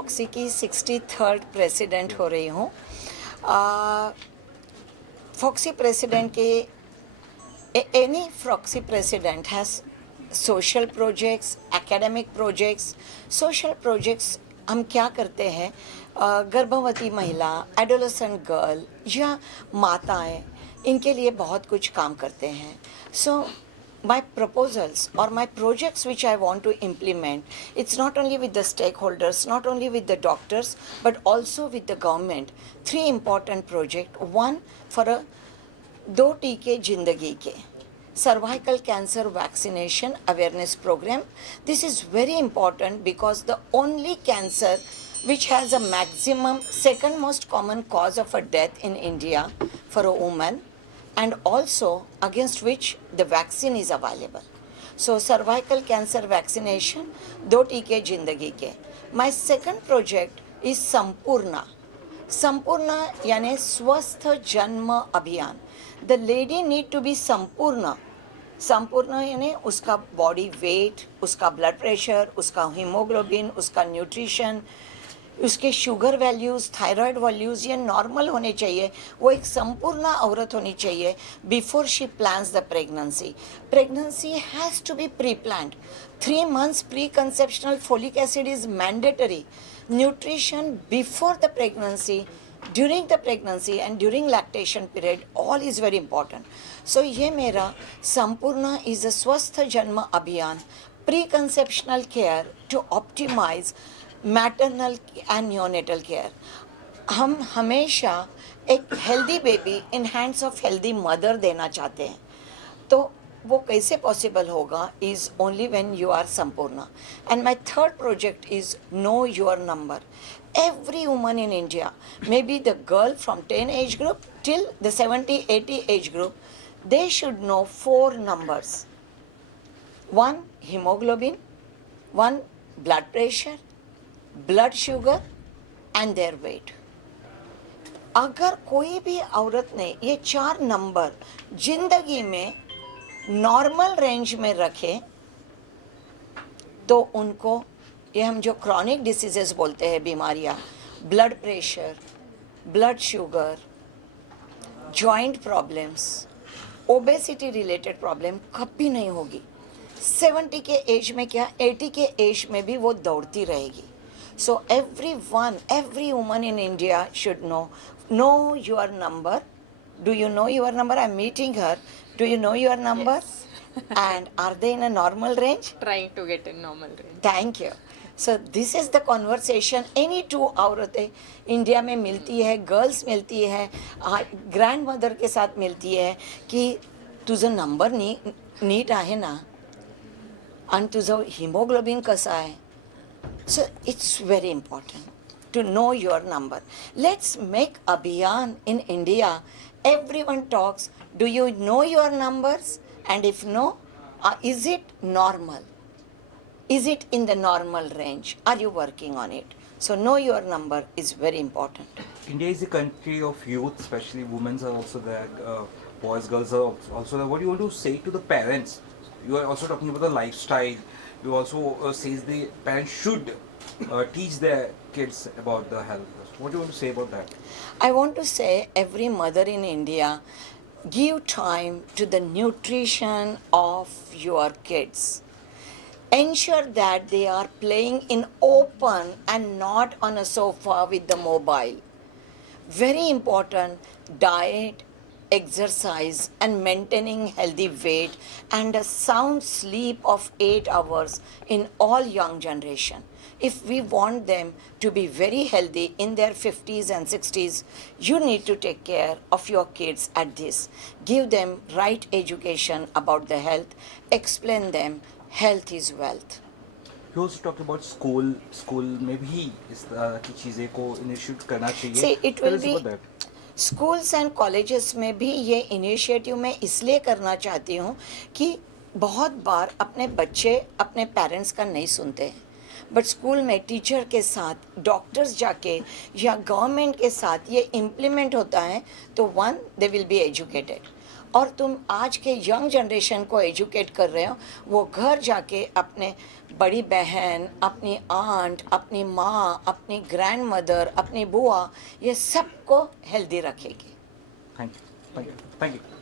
Foxy की 63rd president हो रही हूँ। फॉक्सी प्रेसिडेंट के any Froxy president has social projects, academic projects. Social projects हम क्या करते हैं, गर्भवती महिला, एडोलेसेंट गर्ल या माताएं, इनके लिए बहुत कुछ काम करते हैं. So my proposals or my projects which I want to implement, it's not only with the stakeholders, not only with the doctors, but also with the government. Three important projects. One, for a दो टीके जिंदगी के cervical cancer vaccination awareness programme. This is very important because the only cancer which has a maximum second most common cause of a death in India for a woman, and also against which the vaccine is available. So cervical cancer vaccination, दो टीके जिंदगी के. My second project is Sampurna. संपूर्ण यानी स्वस्थ जन्म अभियान. The lady need to be संपूर्ण. संपूर्ण यानी उसका बॉडी वेट, उसका ब्लड प्रेशर, उसका हीमोग्लोबिन, उसका न्यूट्रिशन, उसके शुगर वैल्यूज़, थायराइड वैल्यूज़ ये नॉर्मल होने चाहिए. वो एक संपूर्ण औरत होनी चाहिए before she plans the pregnancy. Pregnancy has to be pre planned. 3 months pre-conceptional folic acid is mandatory. Nutrition before the pregnancy, during the pregnancy and during lactation period, all is very important. So ये मेरा संपूर्ण is a स्वस्थ जन्म अभियान, pre-conceptional care to optimize maternal and neonatal care. हम हमेशा एक healthy baby in hands of healthy mother देना चाहते हैं. तो वो कैसे पॉसिबल होगा is only when you are संपूर्ण. And my third project is no your number. Every woman in India, may be the girl from 10 age group till the 70-80 age group, they should know 4 numbers. 1 hemoglobin, 1 blood pressure, blood sugar and their weight. अगर कोई भी औरत ने ये 4 number जिंदगी में normal range में रखे तो उनको ये हम जो क्रॉनिक डिसीजेस बोलते हैं, बीमारियाँ, blood pressure, blood sugar, joint problems, obesity related problem कभी नहीं होगी. 70 के एज में क्या, 80 के एज में भी वो दौड़ती रहेगी. सो every woman in India should know your number. Do you know your number? I'm meeting her. Do you know your number? Yes. And are they in a normal range? Trying to get in normal range. Thank you. So this is the conversation any two औरतें India में मिलती है, girls मिलती है, grand mother के साथ मिलती है की तुझं नंबर नीट आहे ना, आणि तुझं हिमोग्लोबिन कसं आहे. So it's very important to know your number. Let's make abhiyan in India. Everyone talks. Do you know your numbers? And if no, is it normal? Is it in the normal range? Are you working on it? So know your number is very important. India is a country of youth, especially women are also there, boys, girls are also there. What do you want to say to the parents? You are also talking about the lifestyle. You also says the parents should teach their kids about the health. What do you want to say about that? I want to say every mother in India, give time to the nutrition of your kids. Ensure that they are playing in open and not on a sofa with the mobile. Very important, diet, exercise and maintaining healthy weight and a sound sleep of 8 hours in all young generation. If we want them to be very healthy in their 50s and 60s, you need to take care of your kids at this. Give them right education about the health. Explain them health is wealth. You also talked about school में भी इस तरह की चीज़ें को initiate करना चाहिए. See, it will Tell us be about that. Schools and colleges में भी ये इनिशिएटिव मैं इसलिए करना चाहती हूँ कि बहुत बार अपने बच्चे अपने पेरेंट्स का नहीं सुनते हैं, बट स्कूल में टीचर के साथ, डॉक्टर्स जाके या गवर्नमेंट के साथ ये इम्प्लीमेंट होता है तो 1 दे विल बी एजुकेटेड. और तुम आज के यंग जनरेशन को एजुकेट कर रहे हो, वो घर जाके अपने बड़ी बहन, अपनी आंट, अपनी माँ, अपनी ग्रैंड मदर, अपनी बुआ, ये सबको हेल्दी रखेगी. Thank you, thank you, thank you.